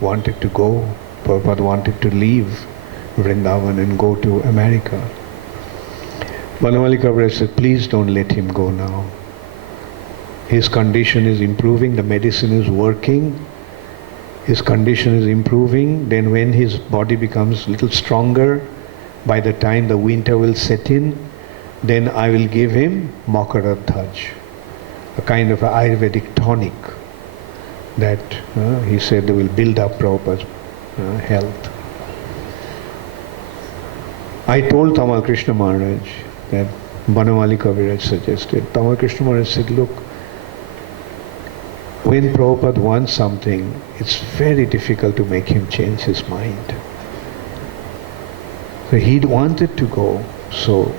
wanted to go. Prabhupada wanted to leave Vrindavan and go to America. Banamali Kaviraj said, please don't let him go now. His condition is improving, the medicine is working, his condition is improving. Then when his body becomes a little stronger, by the time the winter will set in, then I will give him Makaradhaj, a kind of Ayurvedic tonic that he said will build up Prabhupada's health. I told Tamal Krishna Maharaj that Banamali Kaviraj suggested. Tamal Krishna Maharaj said, look, when Prabhupada wants something, it's very difficult to make him change his mind. So he wanted to go, so.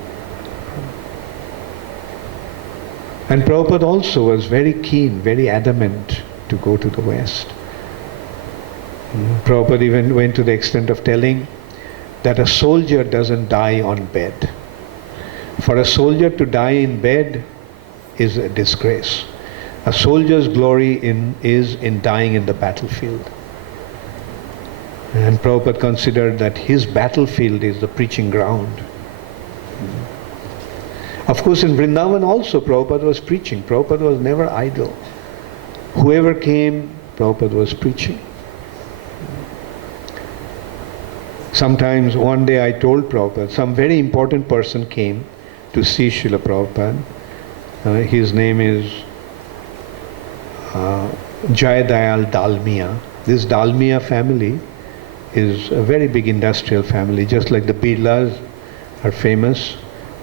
And Prabhupada also was very keen, very adamant to go to the West. Prabhupada even went to the extent of telling that a soldier doesn't die on bed. For a soldier to die in bed is a disgrace. A soldier's glory is in dying in the battlefield. And Prabhupada considered that his battlefield is the preaching ground. Of course, in Vrindavan also Prabhupada was preaching. Prabhupada was never idle. Whoever came, Prabhupada was preaching. Sometimes one day I told Prabhupada, some very important person came to see Srila Prabhupada. His name is Jayadayal Dalmia. This Dalmia family is a very big industrial family, just like the Birlas are famous.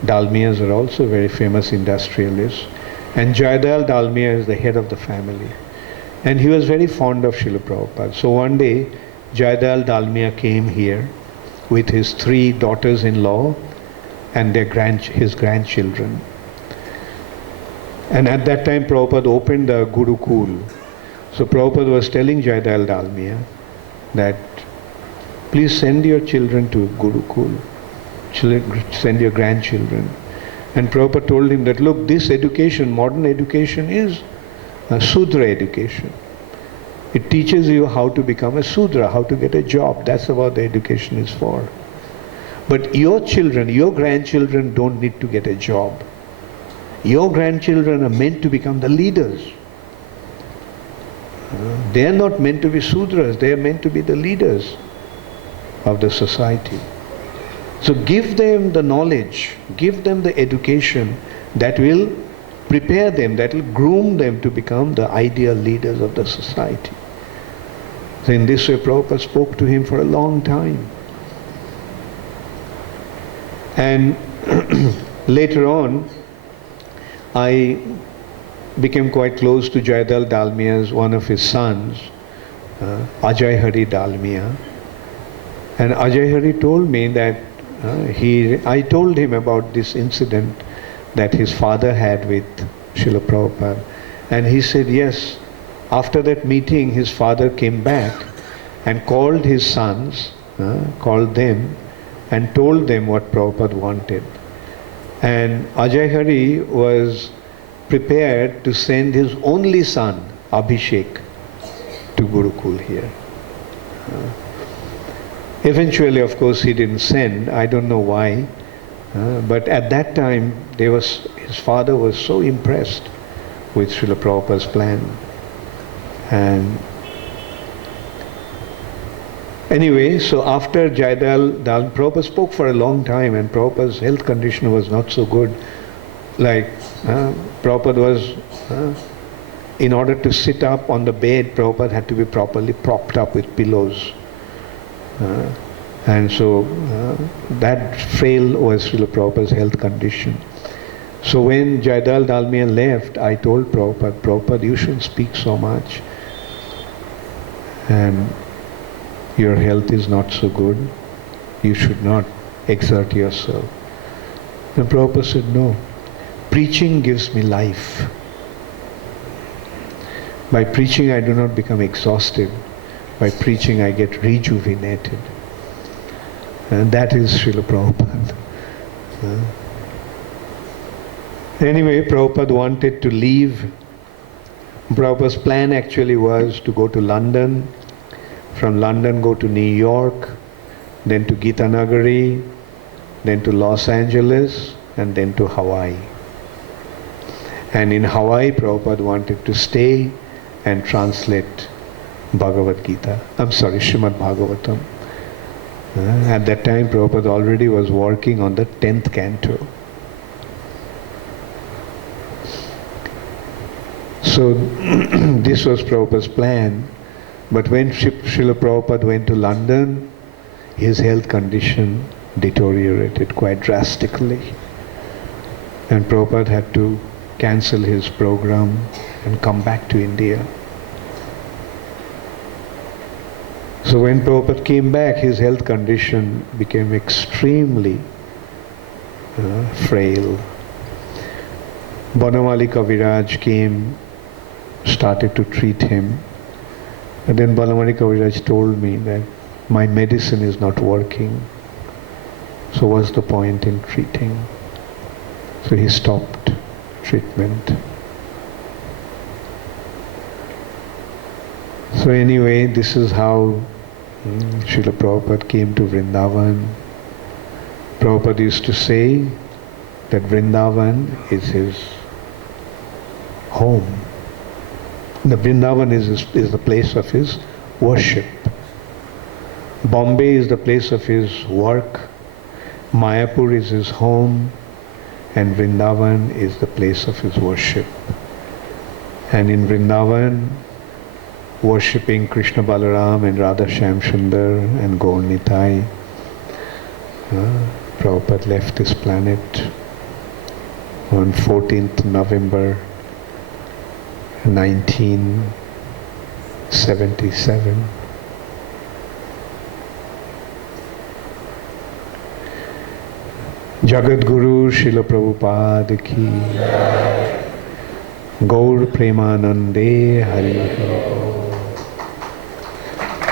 Dalmias are also very famous industrialists. And Jayadayal Dalmia is the head of the family. And he was very fond of Srila Prabhupada. So one day, Jayadayal Dalmia came here with his 3 daughters-in-law and his grandchildren. And at that time, Prabhupada opened the Gurukul. So Prabhupada was telling Jayadayal Dalmia that, please send your children to Gurukul. Send your grandchildren. And Prabhupada told him that, look, this education, modern education, is a Sudra education. It teaches you how to become a Sudra, how to get a job. That's what the education is for. But your children, your grandchildren don't need to get a job. Your grandchildren are meant to become the leaders. They are not meant to be Sudras, they are meant to be the leaders of the society. So give them the knowledge, give them the education that will prepare them, that will groom them to become the ideal leaders of the society. So in this way, Prabhupada spoke to him for a long time. And later on, I became quite close to Jayadayal Dalmia's one of his sons, Ajay Hari Dalmia. And Ajay Hari told me that I told him about this incident that his father had with Srila Prabhupada. And he said, yes, after that meeting, his father came back and called his sons, called them, and told them what Prabhupada wanted. And Ajay Hari was prepared to send his only son, Abhishek, to Gurukul here. Eventually, of course, he didn't send. I don't know why. But at that time, his father was so impressed with Srila Prabhupada's plan. And anyway, so after Jayadayal Prabhupada spoke for a long time, and Prabhupada's health condition was not so good. Like, Prabhupada was, in order to sit up on the bed, Prabhupada had to be properly propped up with pillows. And so that frail was Srila Prabhupada's health condition. So when Jayadayal Dalmia left, I told Prabhupada, Prabhupada, you shouldn't speak so much. And your health is not so good. You should not exert yourself. And Prabhupada said, no. Preaching gives me life. By preaching, I do not become exhausted. By preaching, I get rejuvenated. And that is Srila Prabhupada. Anyway, Prabhupada wanted to leave. Prabhupada's plan actually was to go to London, From London go to New York, then to Gita Nagari, then to Los Angeles, and then to Hawaii. And in Hawaii, Prabhupada wanted to stay and translate Bhagavad Gita. Srimad Bhagavatam. At that time, Prabhupada already was working on the 10th canto. So this was Prabhupada's plan. But when Srila Prabhupada went to London, his health condition deteriorated quite drastically. And Prabhupada had to cancel his program and come back to India. So when Prabhupada came back, his health condition became extremely frail. Banamali Kaviraj came, started to treat him. And then Banamali Kaviraj told me that my medicine is not working. So what's the point in treating? So he stopped treatment. So anyway, this is how Srila Prabhupada came to Vrindavan. Prabhupada used to say that Vrindavan is his home. The Vrindavan is the place of his worship. Bombay is the place of his work. Mayapur is his home. And Vrindavan is the place of his worship. And in Vrindavan, worshipping Krishna Balaram and Radha Shyam Sundar and Gaur Nitai, Prabhupada left this planet on 14th November 1977. Jagat Guru Srila Prabhupada ki Gaur Premanande Hari Hari.